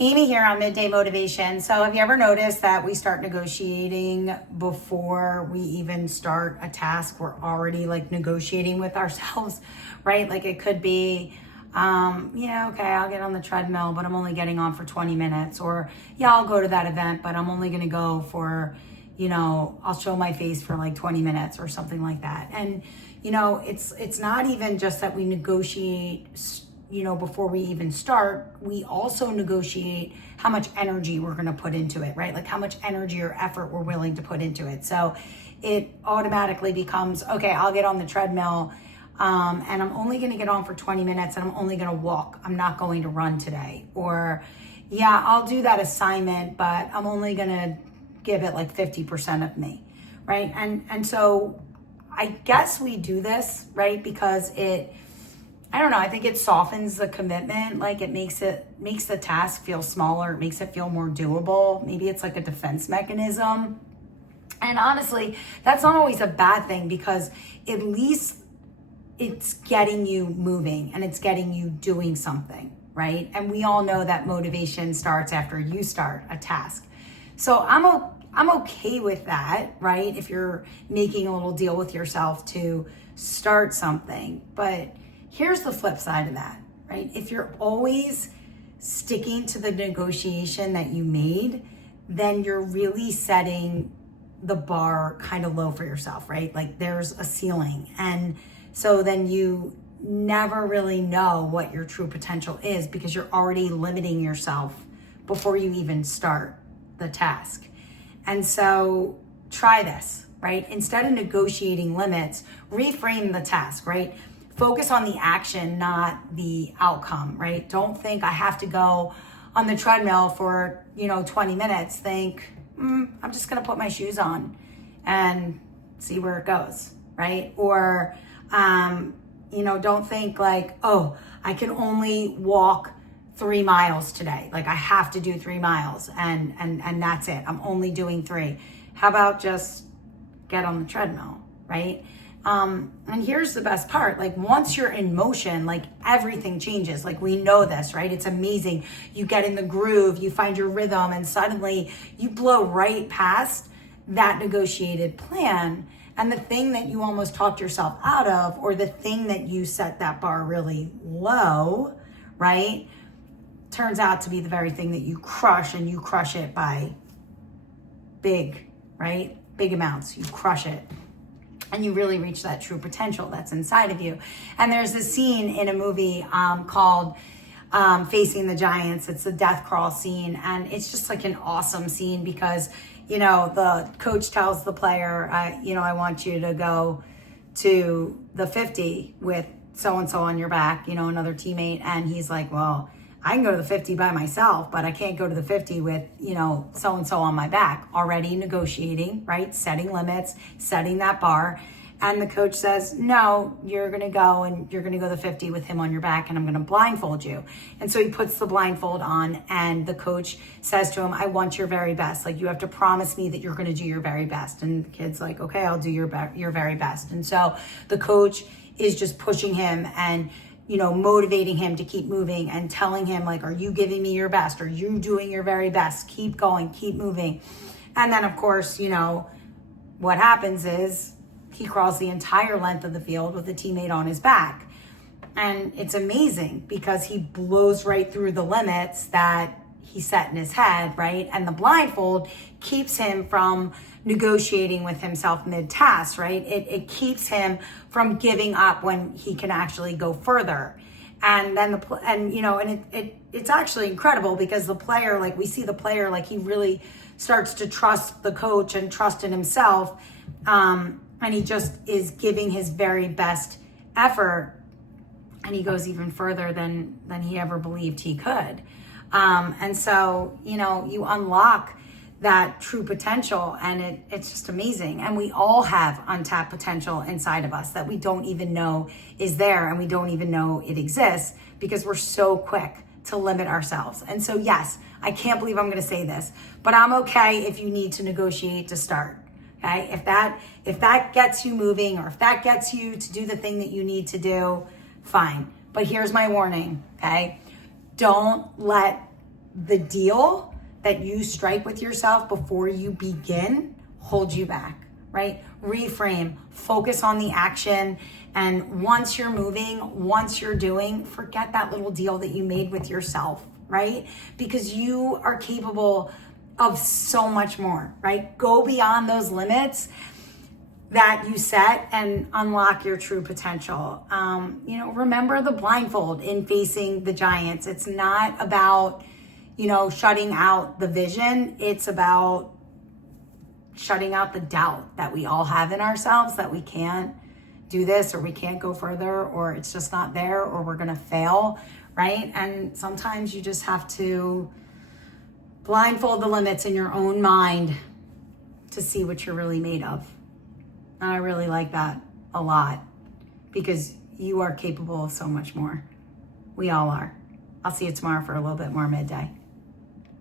Amy here on Midday Motivation. So have you ever noticed that we start negotiating before we even start a task? We're already like negotiating with ourselves, right? Like it could be, okay, I'll get on the treadmill, but I'm only getting on for 20 minutes. Or yeah, I'll go to that event, but I'm only gonna go for, I'll show my face for like 20 minutes or something like that. And, it's not even just that we negotiate before we even start, we also negotiate how much energy we're going to put into it, right? Like how much energy or effort we're willing to put into it. So it automatically becomes, okay, I'll get on the treadmill and I'm only going to get on for 20 minutes and I'm only going to walk. I'm not going to run today. Or yeah, I'll do that assignment, but I'm only going to give it like 50% of me, right? And so I guess we do this, right? Because I don't know, I think it softens the commitment. Like it makes the task feel smaller. It makes it feel more doable. Maybe it's like a defense mechanism. And honestly, that's not always a bad thing because at least it's getting you moving and it's getting you doing something, right? And we all know that motivation starts after you start a task. So I'm okay with that, right? If you're making a little deal with yourself to start something, but here's the flip side of that, right? If you're always sticking to the negotiation that you made, then you're really setting the bar kind of low for yourself, right? Like there's a ceiling. And so then you never really know what your true potential is because you're already limiting yourself before you even start the task. And so try this, right? Instead of negotiating limits, reframe the task, right? Focus on the action, not the outcome, right? Don't think I have to go on the treadmill for, 20 minutes. Think, I'm just gonna put my shoes on and see where it goes, right? Or, don't think like, oh, I can only walk 3 miles today. Like I have to do 3 miles and that's it. I'm only doing 3. How about just get on the treadmill, right? And here's the best part, like once you're in motion, like everything changes. Like we know this, right? It's amazing. You get in the groove, you find your rhythm, and suddenly you blow right past that negotiated plan. And the thing that you almost talked yourself out of, or the thing that you set that bar really low, right? Turns out to be the very thing that you crush, and you crush it by big, right? Big amounts, you crush it. And you really reach that true potential that's inside of you. And there's this scene in a movie called Facing the Giants. It's the death crawl scene. And it's just like an awesome scene because, the coach tells the player, I want you to go to the 50 with so-and-so on your back, another teammate. And he's like, well, I can go to the 50 by myself, but I can't go to the 50 with, so-and-so on my back. Already negotiating, right? Setting limits, setting that bar. And the coach says, no, you're going to go and you're going to go the 50 with him on your back and I'm going to blindfold you. And so he puts the blindfold on and the coach says to him, I want your very best. Like you have to promise me that you're going to do your very best. And the kid's like, okay, I'll do your very best. And so the coach is just pushing him and motivating him to keep moving and telling him like, are you giving me your best? Are you doing your very best? Keep going, keep moving. And then of course, what happens is he crawls the entire length of the field with a teammate on his back. And it's amazing because he blows right through the limits that he set in his head, right? And the blindfold keeps him from negotiating with himself mid-task, right? It keeps him from giving up when he can actually go further. And then it's actually incredible because the player, like we see the player, like he really starts to trust the coach and trust in himself. And he just is giving his very best effort. And he goes even further than he ever believed he could. And so, you unlock that true potential and it's just amazing. And we all have untapped potential inside of us that we don't even know is there and we don't even know it exists because we're so quick to limit ourselves. And so, yes, I can't believe I'm going to say this, but I'm okay if you need to negotiate to start. Okay. If that gets you moving or if that gets you to do the thing that you need to do, fine. But here's my warning. Okay. Don't let the deal that you strike with yourself before you begin holds you back, right? Reframe, focus on the action. And once you're moving, once you're doing, forget that little deal that you made with yourself, right? Because you are capable of so much more, right? Go beyond those limits that you set and unlock your true potential. Remember the blindfold in facing the giants. It's not about, shutting out the vision. It's about shutting out the doubt that we all have in ourselves that we can't do this or we can't go further or it's just not there or we're gonna fail, right? And sometimes you just have to blindfold the limits in your own mind to see what you're really made of. And I really like that a lot because you are capable of so much more. We all are. I'll see you tomorrow for a little bit more midday.